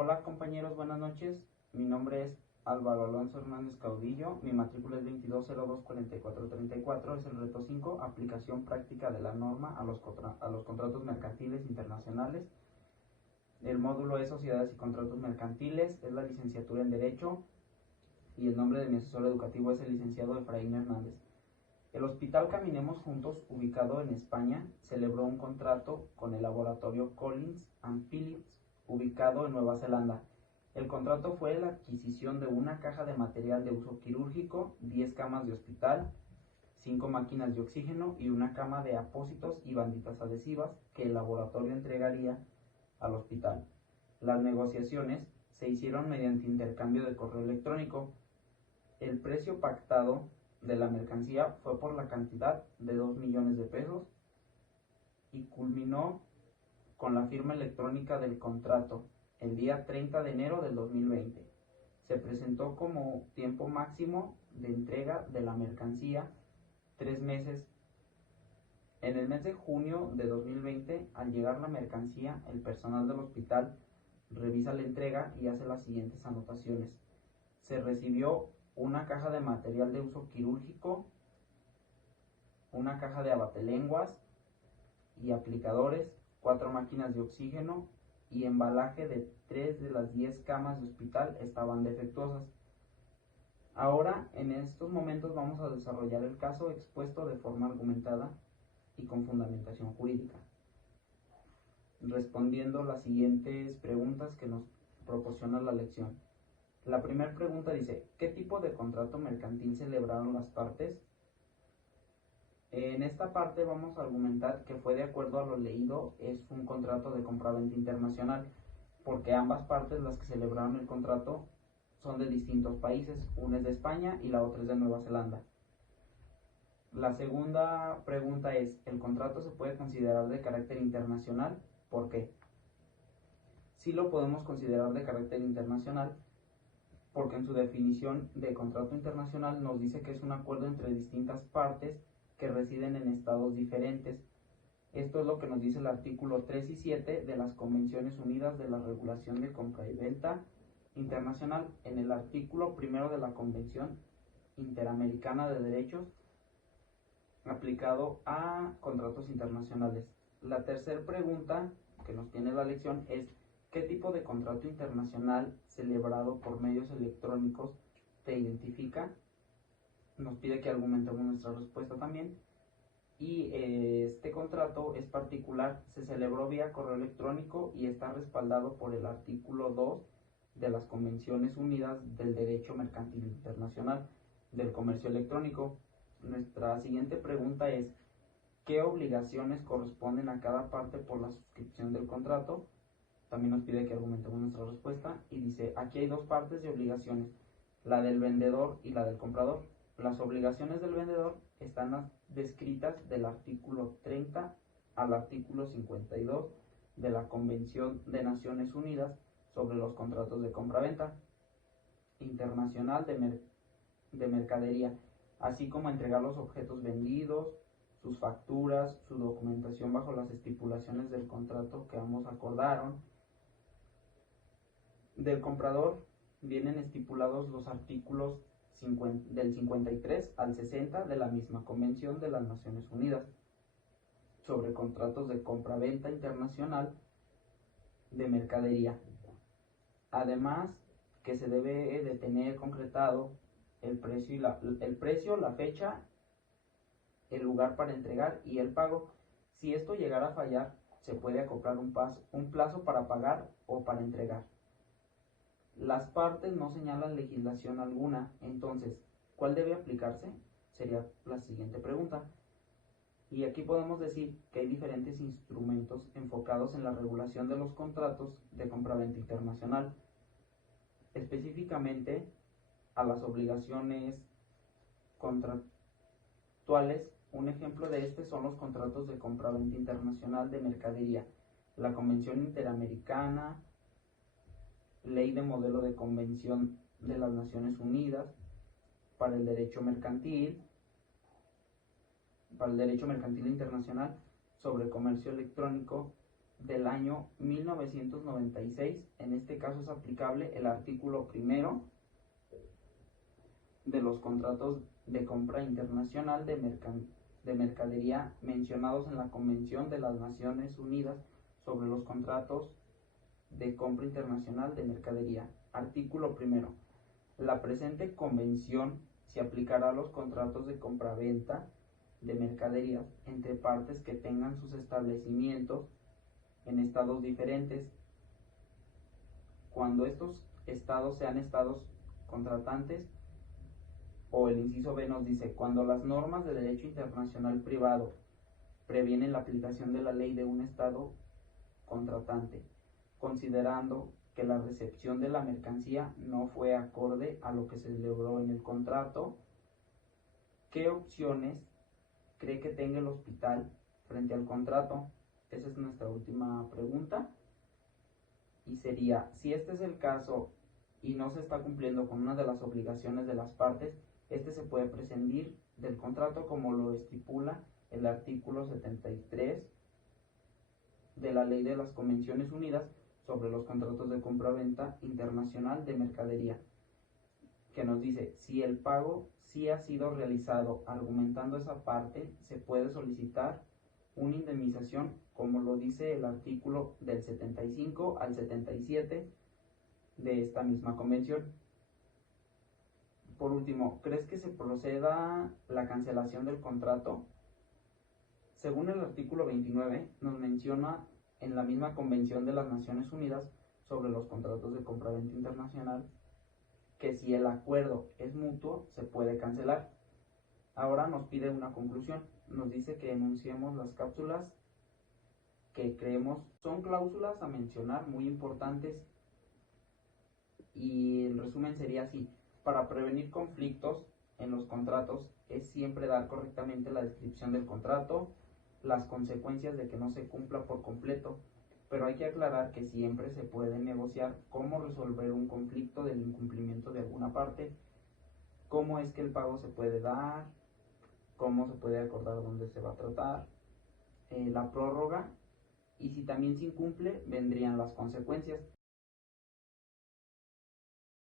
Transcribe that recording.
Hola compañeros, buenas noches. Mi nombre es Álvaro Alonso Hernández Caudillo. Mi matrícula es 22024434. Es el reto 5, aplicación práctica de la norma a los contratos mercantiles internacionales. El módulo es Sociedades y Contratos Mercantiles. Es la licenciatura en Derecho. Y el nombre de mi asesor educativo es el licenciado Efraín Hernández. El Hospital Caminemos Juntos, ubicado en España, celebró un contrato con el laboratorio Collins & Phillips, ubicado en Nueva Zelanda. El contrato fue la adquisición de una caja de material de uso quirúrgico, 10 camas de hospital, 5 máquinas de oxígeno y una cama de apósitos y banditas adhesivas que el laboratorio entregaría al hospital. Las negociaciones se hicieron mediante intercambio de correo electrónico. El precio pactado de la mercancía fue por la cantidad de 2 millones de pesos y culminó con la firma electrónica del contrato el día 30 de enero del 2020. Se presentó como tiempo máximo de entrega de la mercancía 3 meses. En el mes de junio de 2020, al llegar la mercancía, el personal del hospital revisa la entrega y hace las siguientes anotaciones. Se recibió una caja de material de uso quirúrgico, una caja de abatelenguas y aplicadores, 4 máquinas de oxígeno y embalaje de 3 de las 10 camas de hospital estaban defectuosas. Ahora, en estos momentos vamos a desarrollar el caso expuesto de forma argumentada y con fundamentación jurídica, respondiendo las siguientes preguntas que nos proporciona la lección. La primera pregunta dice, ¿qué tipo de contrato mercantil celebraron las partes? En esta parte vamos a argumentar que fue de acuerdo a lo leído, es un contrato de compraventa internacional, porque ambas partes, las que celebraron el contrato, son de distintos países, una es de España y la otra es de Nueva Zelanda. La segunda pregunta es, ¿el contrato se puede considerar de carácter internacional? ¿Por qué? Sí lo podemos considerar de carácter internacional, porque en su definición de contrato internacional nos dice que es un acuerdo entre distintas partes que residen en estados diferentes. Esto es lo que nos dice el artículo 3 y 7 de las Convenciones Unidas de la Regulación de Compra y Venta Internacional. En el artículo primero de la Convención Interamericana de Derechos aplicado a contratos internacionales. La tercera pregunta que nos tiene la lección es ¿qué tipo de contrato internacional celebrado por medios electrónicos te identifica? Nos pide que argumentemos nuestra respuesta también. Y este contrato es particular, se celebró vía correo electrónico y está respaldado por el artículo 2 de las Convenciones Unidas del Derecho Mercantil Internacional del Comercio Electrónico. Nuestra siguiente pregunta es, ¿qué obligaciones corresponden a cada parte por la suscripción del contrato? También nos pide que argumentemos nuestra respuesta y dice, aquí hay dos partes de obligaciones, la del vendedor y la del comprador. Las obligaciones del vendedor están descritas del artículo 30 al artículo 52 de la Convención de Naciones Unidas sobre los contratos de compraventa internacional de mercadería, así como entregar los objetos vendidos, sus facturas, su documentación bajo las estipulaciones del contrato que ambos acordaron. Del comprador vienen estipulados los artículos del 53 al 60 de la misma Convención de las Naciones Unidas sobre contratos de compra-venta internacional de mercadería. Además, que se debe de tener concretado el precio, la fecha, el lugar para entregar y el pago. Si esto llegara a fallar, se puede acoplar un plazo para pagar o para entregar. Las partes no señalan legislación alguna, entonces, ¿cuál debe aplicarse? Sería la siguiente pregunta. Y aquí podemos decir que hay diferentes instrumentos enfocados en la regulación de los contratos de compraventa internacional, específicamente a las obligaciones contractuales. Un ejemplo de este son los contratos de compraventa internacional de mercadería, la Convención Interamericana, Ley de Modelo de Convención de las Naciones Unidas para el Derecho Mercantil Internacional sobre Comercio Electrónico del año 1996. En este caso es aplicable el artículo primero de los contratos de compra internacional de mercadería mencionados en la Convención de las Naciones Unidas sobre los contratos de compra internacional de mercadería. Artículo primero. La presente convención se aplicará a los contratos de compraventa de mercaderías entre partes que tengan sus establecimientos en estados diferentes, cuando estos estados sean estados contratantes, o el inciso B nos dice, cuando las normas de derecho internacional privado previenen la aplicación de la ley de un estado contratante, considerando que la recepción de la mercancía no fue acorde a lo que se logró en el contrato. ¿Qué opciones cree que tenga el hospital frente al contrato? Esa es nuestra última pregunta. Y sería, si este es el caso y no se está cumpliendo con una de las obligaciones de las partes, este se puede prescindir del contrato como lo estipula el artículo 73 de la Ley de las Convenciones Unidas sobre los contratos de compra-venta internacional de mercadería, que nos dice, si el pago sí ha sido realizado argumentando esa parte, se puede solicitar una indemnización, como lo dice el artículo del 75 al 77 de esta misma convención. Por último, ¿crees que se proceda la cancelación del contrato? Según el artículo 29, nos menciona en la misma Convención de las Naciones Unidas sobre los contratos de compraventa internacional que si el acuerdo es mutuo, se puede cancelar. Ahora nos pide una conclusión. Nos dice que enunciemos las cápsulas que creemos son cláusulas a mencionar muy importantes, y el resumen sería así: para prevenir conflictos en los contratos es siempre dar correctamente la descripción del contrato, las consecuencias de que no se cumpla por completo, pero hay que aclarar que siempre se puede negociar cómo resolver un conflicto del incumplimiento de alguna parte, cómo es que el pago se puede dar, cómo se puede acordar dónde se va a tratar, la prórroga, y si también se incumple, vendrían las consecuencias.